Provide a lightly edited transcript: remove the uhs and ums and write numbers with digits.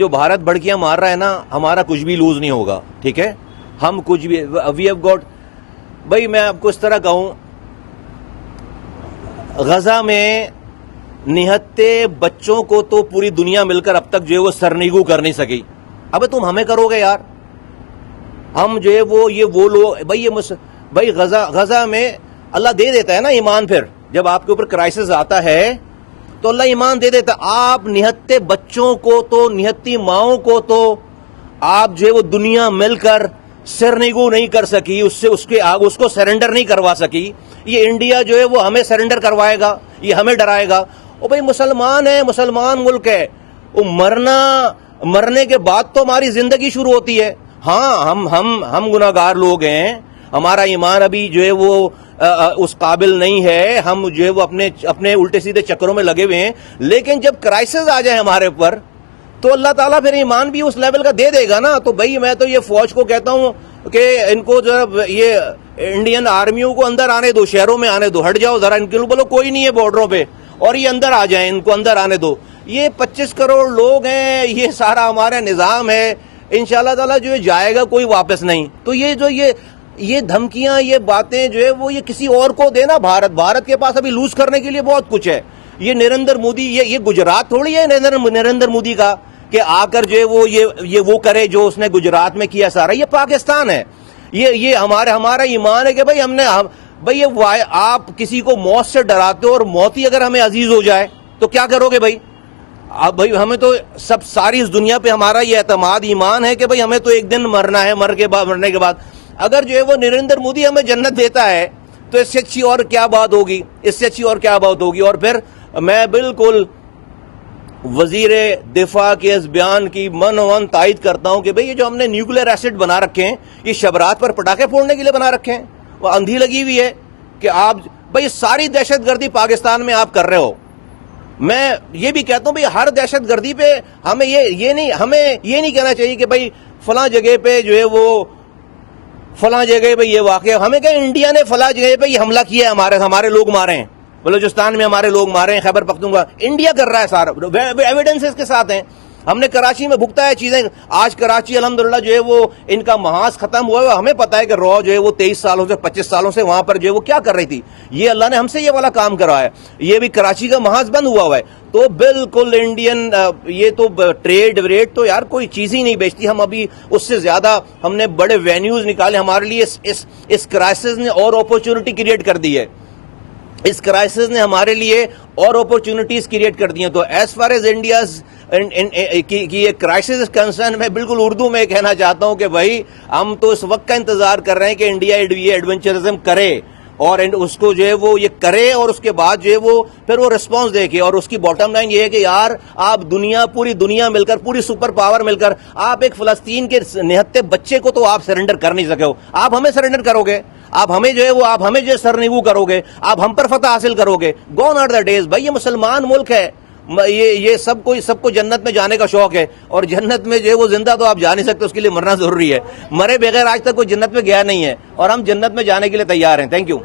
جو بھارت بھڑکیاں مار رہا ہے نا, ہمارا کچھ بھی لوز نہیں ہوگا, ٹھیک ہے, ہم کچھ بھی, وی ہیو گاٹ, بھائی میں آپ کو اس طرح کہوں, غزہ میں نہتے بچوں کو تو پوری دنیا مل کر اب تک جو ہے وہ سرنگو کر نہیں سکی. ابے تم ہمیں کرو گے یار, ہم جو ہے وہ لوگ, بھائی غزہ میں اللہ دے دیتا ہے نا ایمان. پھر جب آپ کے اوپر کرائسس آتا ہے تو اللہ ایمان دے دیتا. آپ نہتے بچوں کو تو, نہتی ماؤں کو تو آپ جو ہے وہ دنیا مل کر سرنگو نہیں کر سکی, اس کو سرنڈر نہیں کروا سکی. یہ انڈیا جو ہے وہ ہمیں سرنڈر کروائے گا, یہ ہمیں ڈرائے گا. او بھائی مسلمان ہے, مسلمان ملک ہے, وہ مرنے کے بعد تو ہماری زندگی شروع ہوتی ہے. ہاں ہم گناہگار لوگ ہیں, ہمارا ایمان ابھی جو ہے وہ اس قابل نہیں ہے, ہم جو ہے وہ اپنے الٹے سیدھے چکروں میں لگے ہوئے ہیں. لیکن جب کرائسس آ جائے ہمارے اوپر تو اللہ تعالیٰ پھر ایمان بھی اس لیول کا دے دے گا نا. تو بھائی میں تو یہ فوج کو کہتا ہوں کہ ان کو جو یہ انڈین آرمیوں کو اندر آنے دو, شہروں میں آنے دو, ہٹ جاؤ ذرا, ان کے لوگ بولو کوئی نہیں ہے بارڈروں پہ, اور یہ اندر آ جائیں, ان کو اندر آنے دو. یہ 25 کروڑ لوگ ہیں, یہ سارا ہمارا نظام ہے, انشاءاللہ تعالیٰ جو ہے جائے گا کوئی واپس نہیں. تو یہ دھمکیاں, یہ باتیں جو ہے وہ یہ کسی اور کو دینا. بھارت کے پاس ابھی لوز کرنے کے لیے بہت کچھ ہے. یہ نریندر مودی, یہ گجرات تھوڑی ہے نریندر مودی کا کہ آ کر جو ہے وہ یہ وہ کرے جو اس نے گجرات میں کیا سارا. یہ پاکستان ہے, یہ ہمارا ایمان ہے کہ بھائی آپ کسی کو موت سے ڈراتے ہو, اور موت ہی اگر ہمیں عزیز ہو جائے تو کیا کرو گے بھائی؟ اب بھائی ہمیں تو ساری اس دنیا پہ ہمارا یہ اعتماد ایمان ہے کہ بھائی ہمیں تو ایک دن مرنا ہے, مرنے کے بعد اگر جو ہے وہ نریندر مودی ہمیں جنت دیتا ہے تو اس سے اچھی اور کیا بات ہوگی, اور پھر میں بالکل وزیر دفاع کے اس بیان کی من تائید کرتا ہوں کہ بھئی یہ جو ہم نے نیوکلیر ایسڈ بنا رکھے ہیں, یہ شبرات پر پٹاخے پھوڑنے کے لیے بنا رکھے ہیں. وہ اندھی لگی ہوئی ہے کہ آپ بھئی ساری دہشت گردی پاکستان میں آپ کر رہے ہو. میں یہ بھی کہتا ہوں بھئی ہر دہشت گردی پہ ہمیں یہ نہیں کہنا چاہیے کہ بھئی فلاں جگہ پہ جو ہے وہ فلاں جگہ پہ یہ واقعہ, ہمیں کہ انڈیا نے فلاں جگہ پہ یہ حملہ کیا ہے, ہمارے لوگ مارے ہیں, بلوچستان میں ہمارے لوگ مارے ہیں, خیبر پختونخوا, انڈیا کر رہا ہے سارا, ایویڈنسز کے ساتھ ہیں. ہم نے کراچی میں بھگتا ہے چیزیں. آج کراچی الحمدللہ جو ہے وہ ان کا محاذ ختم ہوا ہے. ہمیں پتا ہے کہ رو جو ہے وہ 23 سالوں سے 25 سالوں سے وہاں پر جو ہے وہ کیا کر رہی تھی. یہ اللہ نے ہم سے یہ والا کام کروایا ہے. یہ بھی کراچی کا محاذ بند ہوا ہے. تو بالکل انڈین یہ تو ٹریڈ وریڈ تو یار کوئی چیز ہی نہیں بیچتی. ہم ابھی اس سے زیادہ ہم نے بڑے وینیوز نکالے ہمارے لیے. اس کرائسس نے اور اپورچونٹی کریٹ کر دی ہے. اس کرائسس نے ہمارے لیے اور اپورچونٹیز کریٹ کر دی ہیں. تو ایز فار ایز انڈیاز کی یہ کرائسس کنسرن, میں بالکل اردو میں کہنا چاہتا ہوں کہ بھائی ہم تو اس وقت کا انتظار کر رہے ہیں کہ انڈیا یہ ایڈونچرزم کرے, اور اس کو جو ہے وہ یہ کرے, اور اس کے بعد جو ہے وہ پھر وہ رسپانس دے کے. اور اس کی باٹم لائن یہ ہے کہ یار آپ پوری دنیا مل کر, پوری سپر پاور مل کر, آپ ایک فلسطین کے نہتے بچے کو تو آپ سرنڈر کر نہیں سکے ہو. آپ ہمیں سرنڈر کرو گے, آپ ہمیں جو ہے سرنگو کرو گے, آپ ہم پر فتح حاصل کرو گے. Gone are the days. بھائی یہ مسلمان ملک ہے, یہ سب کو جنت میں جانے کا شوق ہے, اور جنت میں جو ہے وہ زندہ تو آپ جا نہیں سکتے, اس کے لیے مرنا ضروری ہے. مرے بغیر آج تک کوئی جنت میں گیا نہیں ہے, اور ہم جنت میں جانے کے لیے تیار ہیں. Thank you.